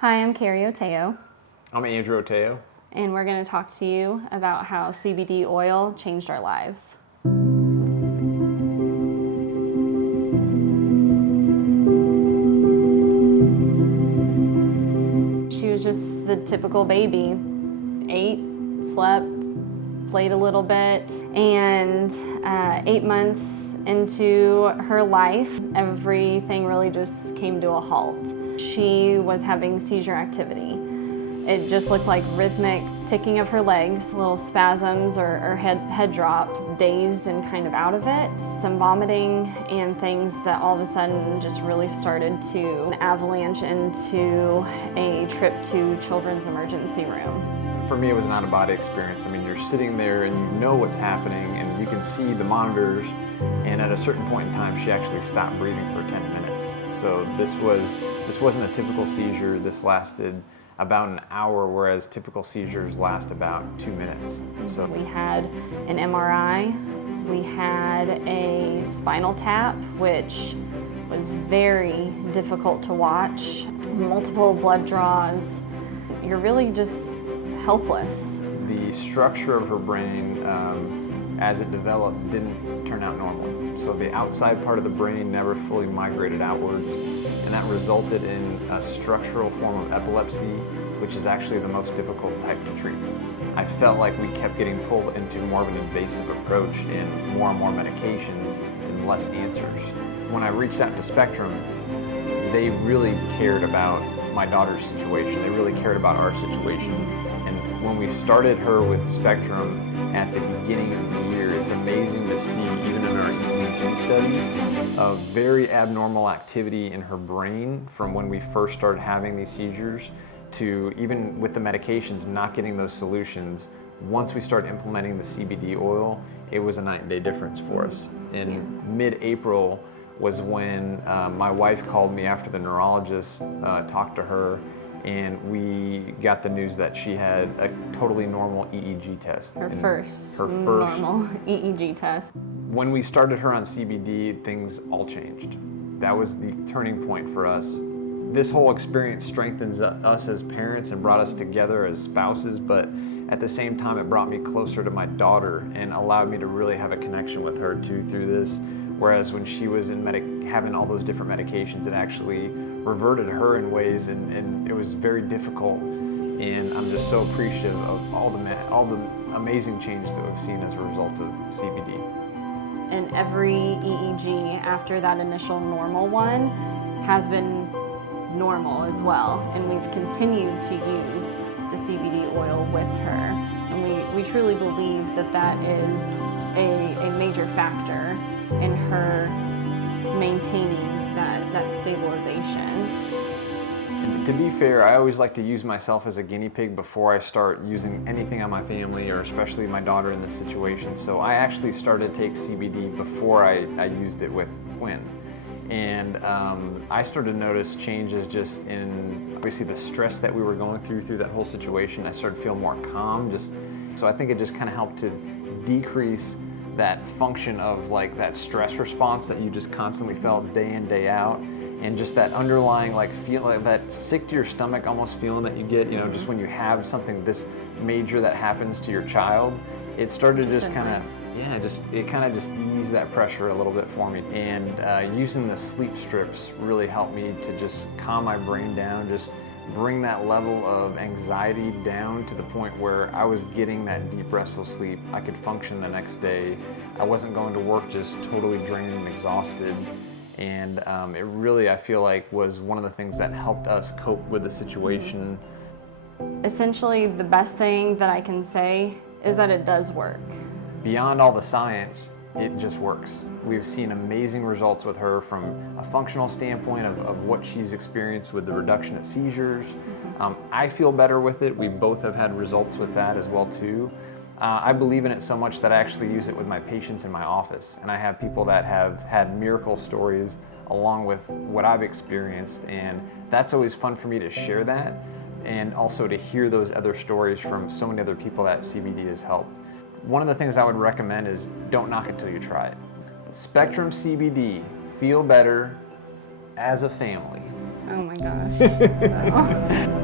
Hi, I'm Carrie Oteo, I'm Andrew Oteo. and we're going to talk to you about how CBD oil changed our lives. She was just the typical baby. Ate, slept, played a little bit, and 8 months into her life, everything really just came to a halt. She was having seizure activity. It just looked like rhythmic ticking of her legs, little spasms or head drops, dazed and kind of out of it. Some vomiting and things that all of a sudden just really started to avalanche into a trip to children's emergency room. For me, it was an out-of-body experience. I mean, you're sitting there and you know what's happening and you can see the monitors, and at a certain point in time, she actually stopped breathing for 10 minutes. So this wasn't a typical seizure. This lasted about an hour, whereas typical seizures last about 2 minutes. So we had an MRI, we had a spinal tap, which was very difficult to watch, multiple blood draws. You're really just helpless. the structure of her brain, as it developed, didn't turn out normally. So the outside part of the brain never fully migrated outwards, and that resulted in a structural form of epilepsy, which is actually the most difficult type to treat. I felt like we kept getting pulled into more of an invasive approach and more medications and less answers. When I reached out to Spectrum, they really cared about my daughter's situation. They really cared about our situation. And when we started her with Spectrum at the beginning of the year, it's amazing to see, even in our EEG studies, a very abnormal activity in her brain from when we first started having these seizures to even with the medications not getting those solutions. Once we started implementing the CBD oil, it was a night and day difference for us. In mid-April was when my wife called me after the neurologist talked to her, and we got the news that she had a totally normal EEG test. Her first normal EEG test. When we started her on CBD, things all changed. That was the turning point for us. This whole experience strengthens us as parents and brought us together as spouses, but at the same time it brought me closer to my daughter and allowed me to really have a connection with her too through this. Whereas when she was in having all those different medications, it actually reverted her in ways, and it was very difficult. And I'm just so appreciative of all the amazing changes that we've seen as a result of CBD. And every EEG after that initial normal one has been normal as well. And we've continued to use the CBD oil with her. And we truly believe that that is a major factor in her maintaining that stabilization. To be fair, I always like to use myself as a guinea pig before I start using anything on my family, or especially my daughter in this situation. So I actually started to take CBD before I used it with Quinn. And I started to notice changes just in, obviously, the stress that we were going through that whole situation. I started to feel more calm. So I think it just kind of helped to decrease that function of like that stress response that you just constantly felt day in, day out, and just that underlying feeling, that sick to your stomach almost feeling that you get, just when you have something this major that happens to your child. It started to just kind of just ease that pressure a little bit for me. And using the sleep strips really helped me to just calm my brain down, just bring that level of anxiety down to the point where I was getting that deep restful sleep. I could function the next day. I wasn't going to work just totally drained and exhausted. And it really, I feel like, was one of the things that helped us cope with the situation. Essentially, the best thing that I can say is that it does work. Beyond all the science, it just works. We've seen amazing results with her from a functional standpoint of what she's experienced with the reduction of seizures. I feel better with it. We both have had results with that as well too. I believe in it so much that I actually use it with my patients in my office, and I have people that have had miracle stories along with what I've experienced, and that's always fun for me to share that, and also to hear those other stories from so many other people that CBD has helped. One of the things I would recommend is don't knock it till you try it. Spectrum CBD, feel better as a family. Oh my gosh.